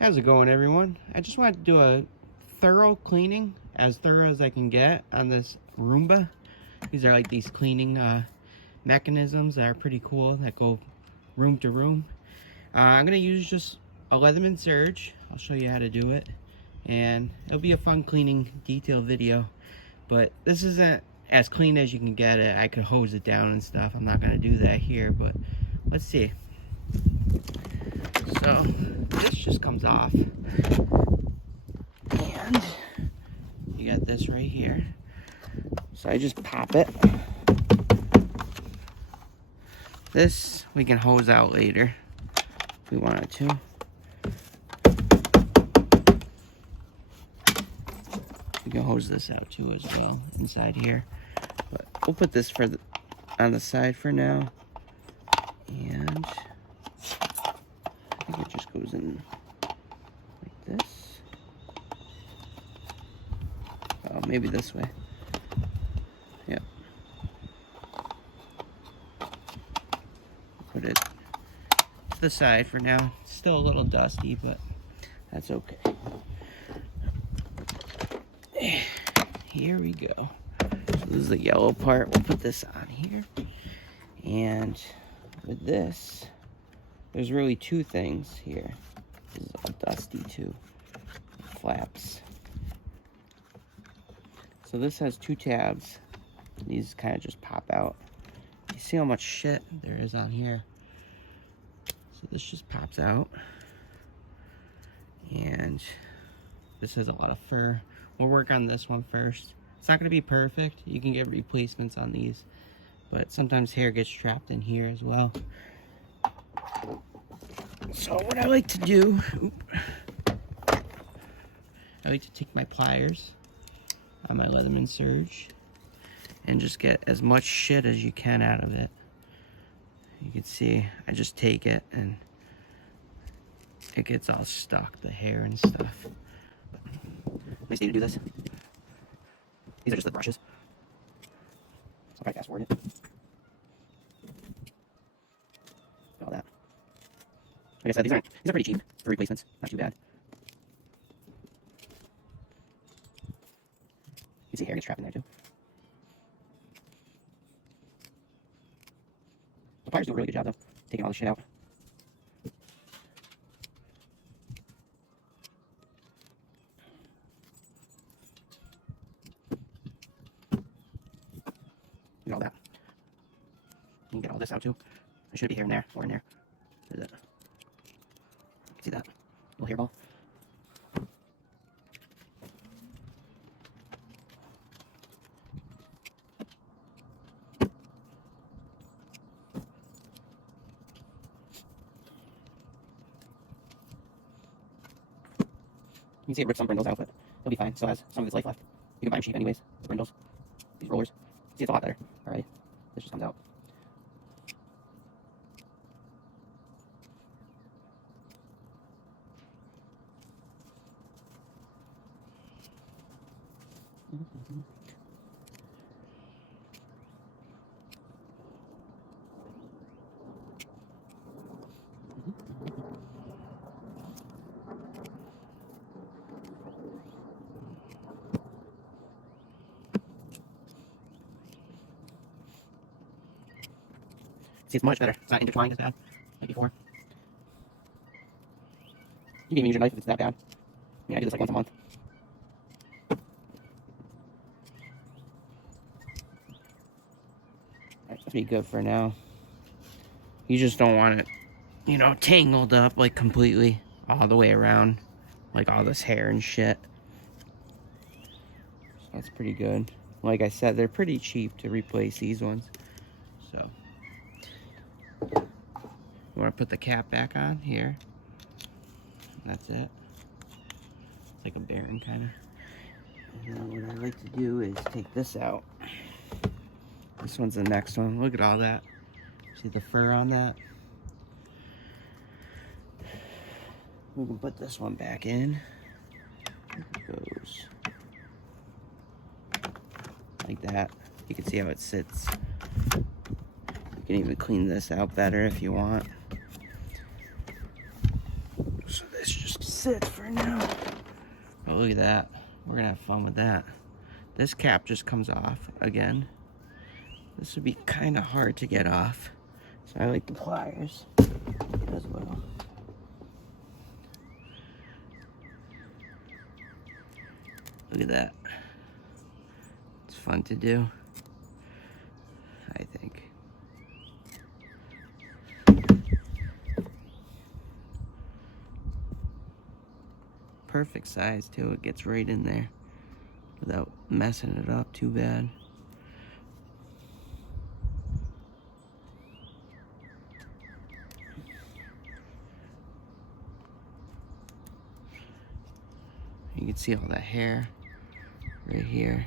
How's it going, everyone? I just wanted to do a thorough cleaning, as thorough as I can get, on this Roomba. These are like these cleaning mechanisms that are pretty cool, that go room to room. I'm going to use just a Leatherman Surge. I'll show you how to do it. And it'll be a fun cleaning detail video. But this isn't as clean as you can get it. I could hose it down and stuff. I'm not going to do that here, but let's see. So this just comes off, and you got this right here. So I just pop it. This we can hose out later if we wanted to. We can hose this out too as well inside here, but we'll put this on the side for now. And I think it just goes in like this. Oh, maybe this way. Yep. Put it to the side for now. It's still a little dusty, but that's okay. Here we go. So this is the yellow part. We'll put this on here. And with this, there's really two things here. This is all dusty too. Flaps. So this has two tabs. These kind of just pop out. You see how much shit there is on here. So this just pops out. And this has a lot of fur. We'll work on this one first. It's not going to be perfect. You can get replacements on these. But sometimes hair gets trapped in here as well. So what I like to do, I like to take my pliers on my Leatherman Surge and just get as much shit as you can out of it. You can see I just take it and it gets all stuck, the hair and stuff. Nice day to do this. These are just the brushes. I'll probably fast forward it. All that. Like I said, these are pretty cheap for replacements. Not too bad. You see hair gets trapped in there too. The pliers do a really good job though, taking all the shit out. Look at all that. You can get all this out too. There should be hair in there, or in there. There's it. See that? Little hairball. You can see it ripped some brindles out, but it'll be fine. Still has some of its life left. You can buy them cheap anyways, the brindles. These rollers. See, it's a lot better. Alright. This just comes out. See, it's much better. It's not intertwined as bad like before. You can even use your knife if it's that bad. I mean, I do this like once a month. Alright, that's pretty good for now. You just don't want it, you know, tangled up like completely all the way around. Like all this hair and shit. So that's pretty good. Like I said, they're pretty cheap to replace these ones. So you want to put the cap back on here. That's it. It's like a bearing kind of. And then what I like to do is take this out. This one's the next one. Look at all that. See the fur on that? We can put this one back in. It goes like that. You can see how it sits. You can even clean this out better if you want. So this just sit for now. Oh, look at that. We're gonna have fun with that. This cap just comes off again. This would be kind of hard to get off. So I like the pliers as well. Look at that. It's fun to do, I think. Perfect size too. It gets right in there without messing it up too bad. You can see all that hair right here.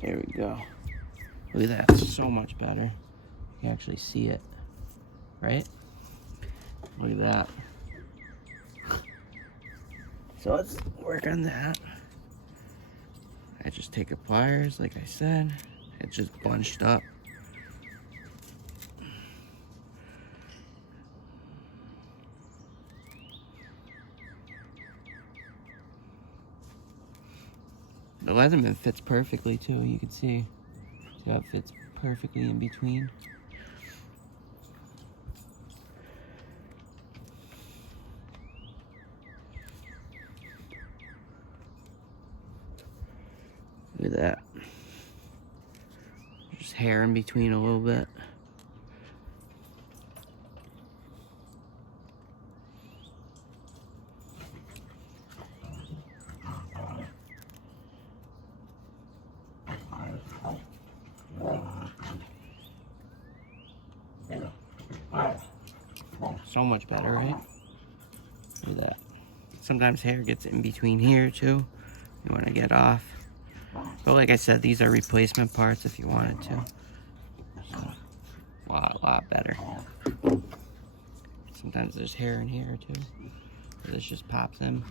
There we go. Look at that, it's so much better. You can actually see it, right? Look at that. So let's work on that. I just take the pliers, like I said. It's just bunched up. The Leatherman fits perfectly too, you can see. See how it fits perfectly in between. Look at that. Just hair in between a little bit. So much better, right? Look at that. Sometimes hair gets in between here too. You want to get off. But like I said, these are replacement parts if you wanted to. So, a lot better. Sometimes there's hair in here too. This just pops in.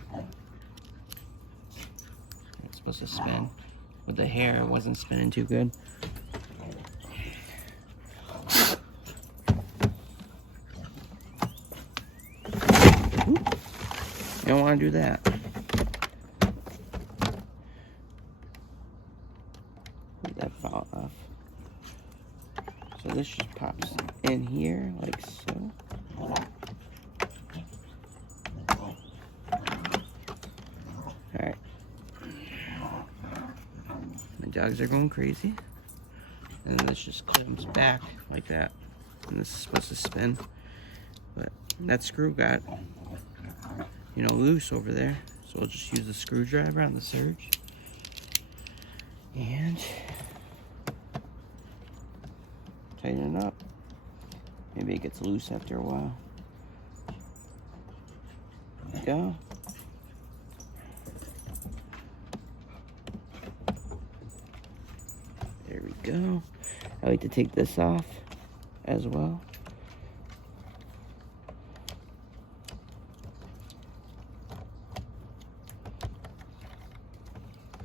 It's supposed to spin. With the hair, it wasn't spinning too good. You don't want to do that. Let that fall off. So this just pops in here, like so. Alright. My dogs are going crazy. And then this just clamps back like that. And this is supposed to spin. But that screw got, you know, loose over there. So we'll just use the screwdriver on the surge. And tighten it up. Maybe it gets loose after a while. There we go. There we go. I like to take this off as well.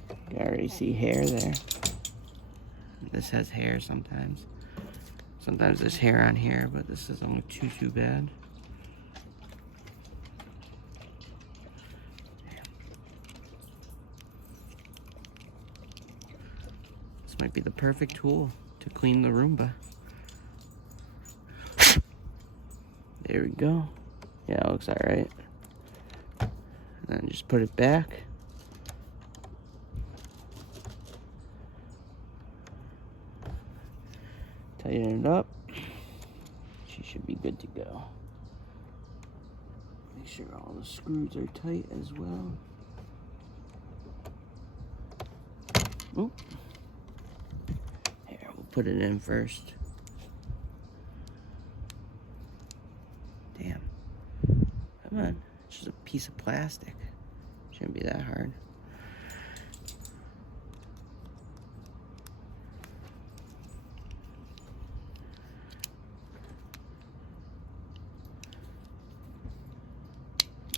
You can already see hair there. This has hair sometimes. Sometimes there's hair on here, but this doesn't look too bad. This might be the perfect tool to clean the Roomba. There we go. Yeah, it looks alright. And then just put it back. Tighten it up. She should be good to go. Make sure all the screws are tight as well. Oop. Here, we'll put it in first. Damn. Come on. It's just a piece of plastic. Shouldn't be that hard.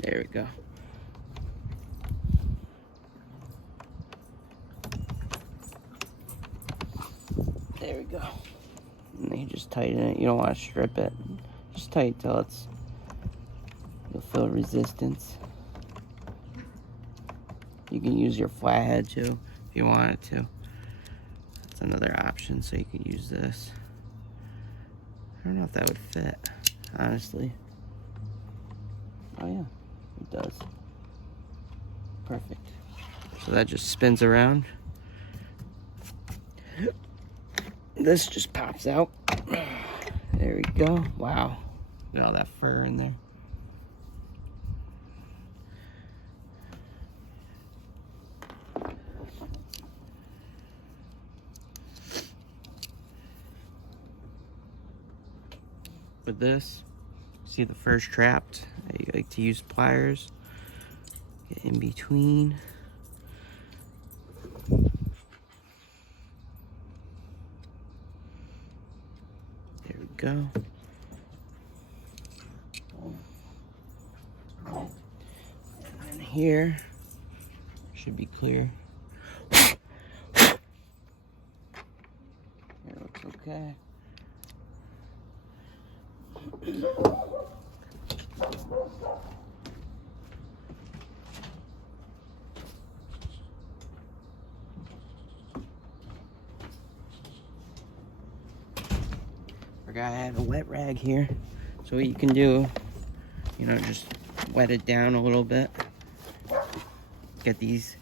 There we go. There we go. And then you just tighten it. You don't want to strip it. Just tighten till you'll feel resistance. You can use your flathead too if you wanted to. That's another option, so you can use this. I don't know if that would fit, honestly. Oh yeah, it does. Perfect. So that just spins around. This just pops out. There we go. Wow. Look at all that fur in there. With this, see the fur's trapped. I like to use pliers. Get in between. There we go. And here should be clear. Here looks okay. Forgot I had a wet rag here. So what you can do, you know, just wet it down a little bit. Get these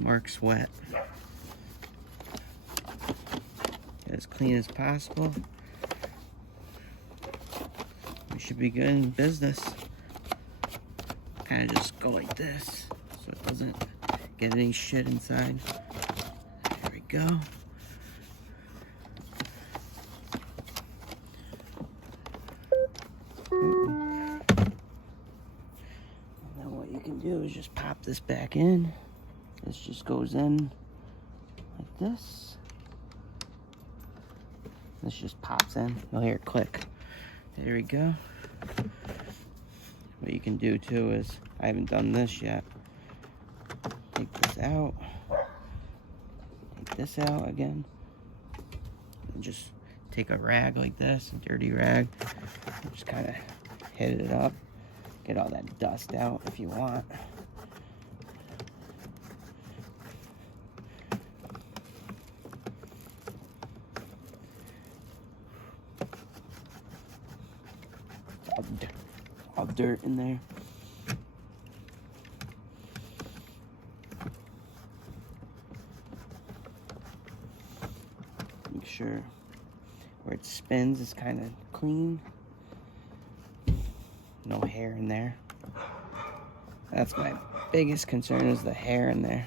marks wet. Get as clean as possible. We should be good in business. Kind of just go like this so it doesn't get any shit inside. There we go. Now what you can do is just pop this back in. This just goes in like this. This just pops in. You'll hear it click. There we go. What you can do too is, I haven't done this yet. Take this out. Take this out again. And just take a rag like this, a dirty rag. Just kind of hit it up. Get all that dust out if you want. All dirt in there. Make sure where it spins is kind of clean. No hair in there. That's my biggest concern, is the hair in there.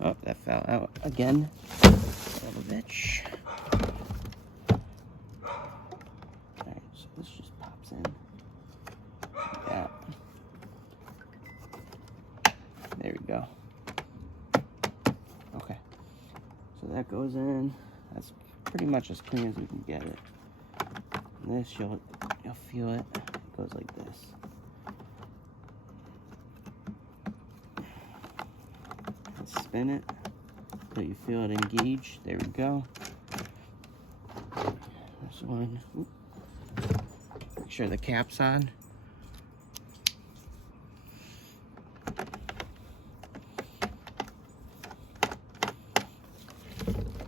Oh, that fell out again. Son of a bitch. Alright, so this just pops in. Like that. There we go. Okay. So that goes in. That's pretty much as clean as we can get it. And this, you'll feel it. It goes like this. And spin it so you feel it engage. There we go. This one. Oop. Make sure the cap's on.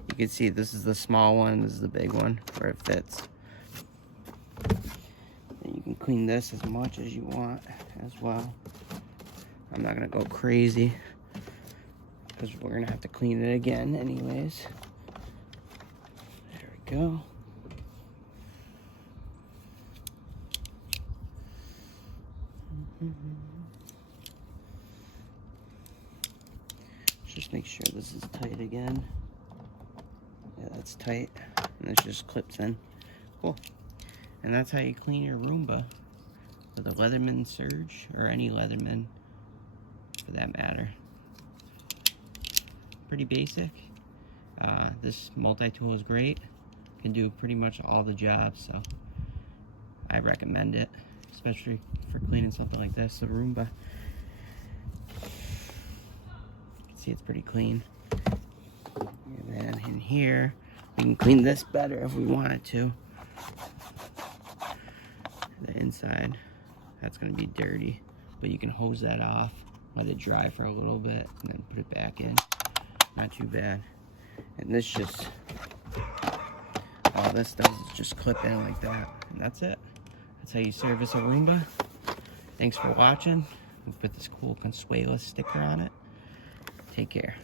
You can see this is the small one, this is the big one, where it fits. And you can clean this as much as you want as well. I'm not gonna go crazy, because we're gonna have to clean it again anyways. There we go. Just make sure this is tight again. Yeah, that's tight. And this just clips in. Cool. And that's how you clean your Roomba with a Leatherman Surge, or any Leatherman for that matter. Pretty basic. This multi-tool is great. Can do pretty much all the jobs, so I recommend it, especially for cleaning something like this, the Roomba. You can see it's pretty clean. And then in here, We can clean this better if we wanted to. The inside, that's gonna be dirty, but you can hose that off, let it dry for a little bit, and then put it back in. Not too bad. And this just, all this does is just clip in like that, and that's it. That's how you service a Roomba. Thanks for watching. We put this cool Consuela sticker on it. Take care.